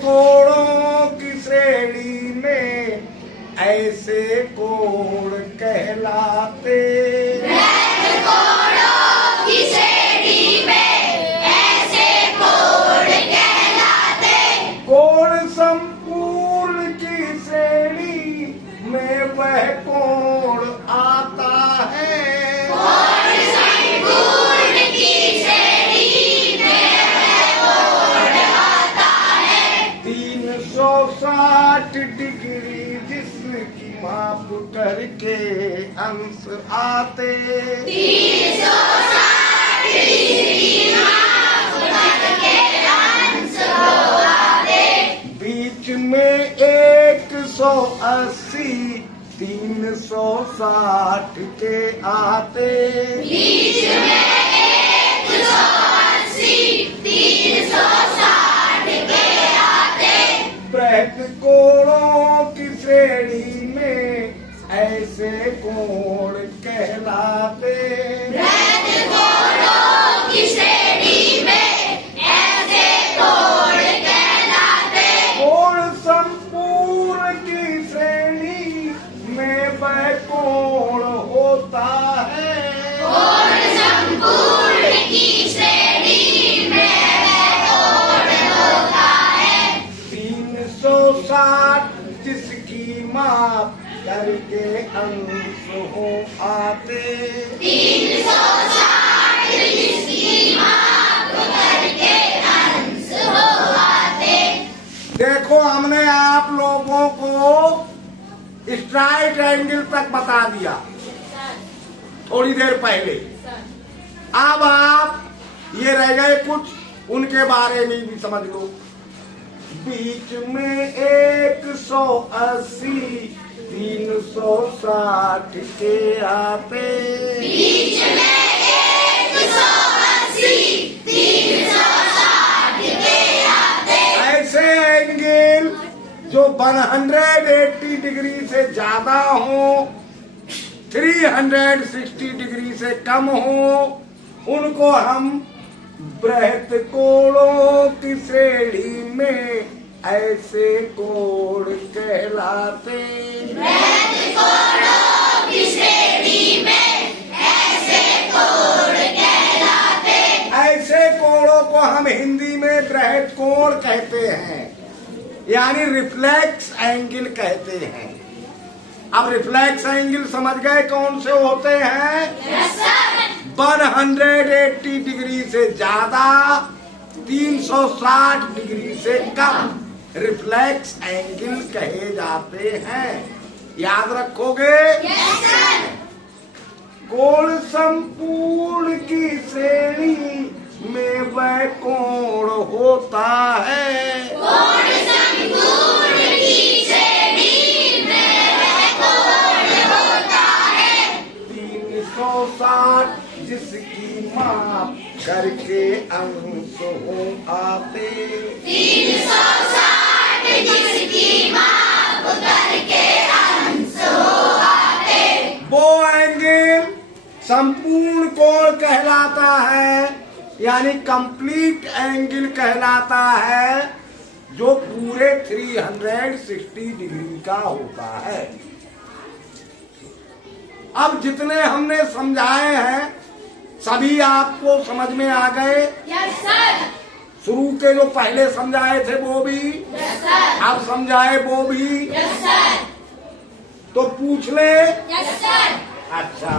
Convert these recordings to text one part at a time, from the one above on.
कोणों की श्रेणी में ऐसे कोण कहलाते। कोणों की श्रेणी में ऐसे कोण कहलाते। कोण संपूर्ण की श्रेणी में वह कोण आता है। कोण संपूर्ण की श्रेणी में वह कोण आता है। 360 डिग्री जिसकी माप करके अंश आते। 360 डिग्री माप करके अंश हो आते। बीच में 180 360 के आते। बीच में 180 360 के आते। बृहत कोणों की श्रेणी में ऐसे कोण कहलाते। बृहत कोणों की श्रेणी में ऐसे कोण कहलाते। कोण संपूर्ण की श्रेणी में वह कोण होता है। कोण संपूर्ण की श्रेणी में वह कोण होता है। 360 जिसकी माप करके अंश हो आते। 360 जिसकी माप करके अंश हो आते। देखो हमने आप लोगों को स्ट्राइट एंगल तक बता दिया थोड़ी देर पहले। अब आप ये रह गए कुछ उनके बारे में भी समझ लो। बीच में 180 360 के आते। बीच में 180 360 के आते। ऐसे एंगल जो 180 डिग्री से ज्यादा हो 360 डिग्री से कम हो उनको हम बृहत कोणों की श्रेणी में ऐसे कोण कहलाते। बृहत कोणों की श्रेणी में ऐसे कोण कहलाते। ऐसे कोणों को हम हिंदी में बृहत कोण कहते हैं यानी रिफ्लेक्स एंगल कहते हैं। अब रिफ्लेक्स एंगल समझ गए कौन से होते हैं? Yes sir. 180 डिग्री से ज्यादा 360 डिग्री से कम रिफ्लेक्स एंगल कहे जाते हैं। याद रखोगे? Yes sir. कोण संपूर्ण की श्रेणी में वह कोण होता है। कोण संपूर्ण की श्रेणी में वह कोण होता है। 360 जिसकी माप करके अंश हो आते। 360 जिसकी माप करके अंश हो आते। वो एंगल संपूर्ण कोण कहलाता है यानी कंप्लीट एंगल कहलाता है जो पूरे 360 डिग्री का होता है। अब जितने हमने समझाए हैं सभी आपको समझ में आ गए? Yes sir. शुरू के जो पहले समझाए थे वो भी, यस सर। अब समझाए वो भी, यस सर। तो पूछ ले। Yes sir. अच्छा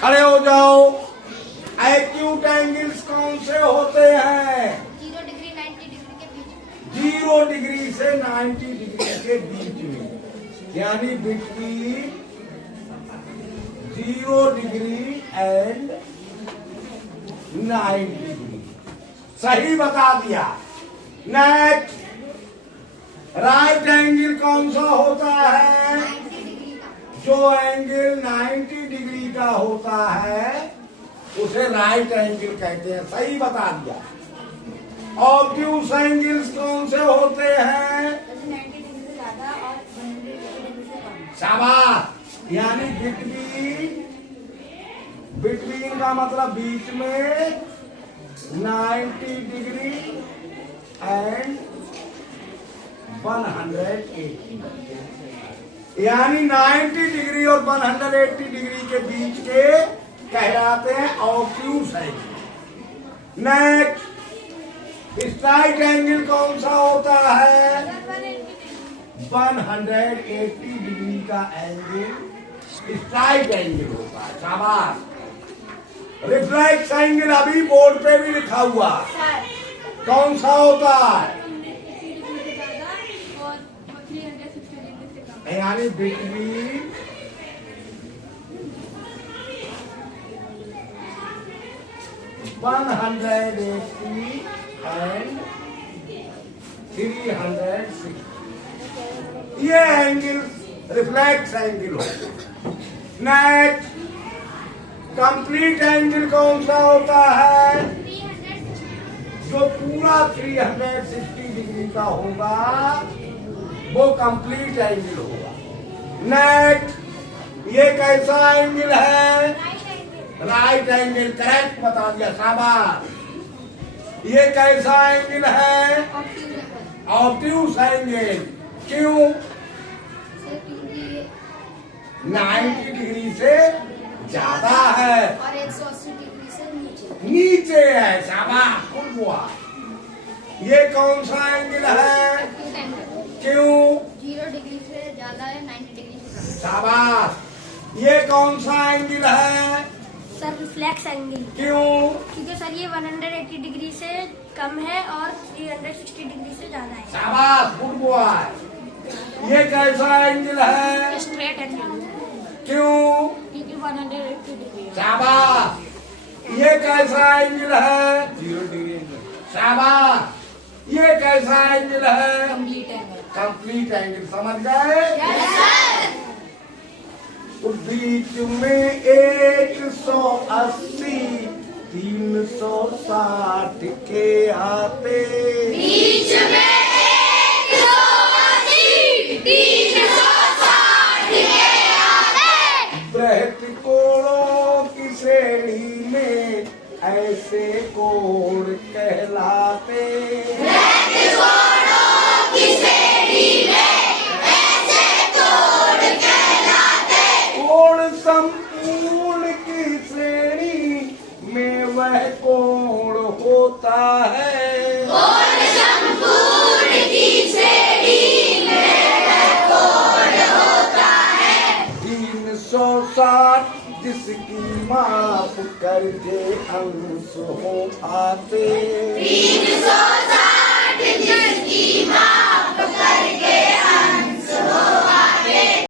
खड़े हो जाओ। एक्यूट एंगल्स कौन से होते हैं? 0 डिग्री 90 डिग्री के बीच। 0 डिग्री से 90 डिग्री के बीच में यानी बिटवीन 0 डिग्री एंड 90 डिग्री। सही बता दिया। नेक्स्ट राइट एंगल कौन सा होता है? 90 डिग्री का। जो एंगल 90 डिग्री का होता है उसे राइट एंगल कहते हैं। सही बता दिया। ऑब्ट्यूज एंगल्स कौन से होते हैं? 90 डिग्री से ज्यादा और 180 डिग्री से कम। शाबाश। यानी बिटवीन का मतलब बीच में 90 डिग्री एंड 180, यानी 90 डिग्री और 180 डिग्री के बीच के कहलाते हैं obtuse angle. Next, straight angle कौन सा होता है? 180 डिग्री का एंगल स्ट्राइट एंगल होता है। शाबाश। रिफ्लेक्स एंगल अभी बोर्ड पे भी लिखा हुआ, कौन सा होता है? यानी बिटवीन 180 एंड 360, ये एंगल रिफ्लेक्स एंगल हो। नेक्स्ट, कंप्लीट एंगल कौन सा होता है? जो पूरा 360 डिग्री का होगा वो कंप्लीट एंगल होगा। नेक्स्ट, ये कैसा एंगल है? राइट एंगल, करेक्ट बता दिया, शाबाश। ये कैसा एंगल है? Obtuse angle. क्यों? 90 डिग्री से ज्यादा है और 180 डिग्री से नीचे है। शाबाश, गुड बॉय। ये कौन सा एंगल है? क्यों? 0 डिग्री से ज्यादा है, 90 डिग्री से कम। शाबाश। ये कौन सा एंगल है? Sir reflex angle. क्यों? क्योंकि सर ये 180 डिग्री से कम है और 360 डिग्री से ज्यादा है। शाबाश, गुड बॉय। ये कैसा एंगल है? Straight angle. क्यों? क्योंकि 180 डिग्री है। शाबाश। ये कैसा एंगल है? 0 डिग्री। शाबाश। ये कैसा एंगल है? Complete angle. Complete angle. समझ गए? तो बीच में 180 360 के आते, बीच में 180 360 के आते, बृहत्कोणों की श्रेणी में ऐसे कोण कहलाते। कोण संपूर्ण की श्रेणी में वह कोण होता है। 360 जिसकी माप करके अंश हो आते। 360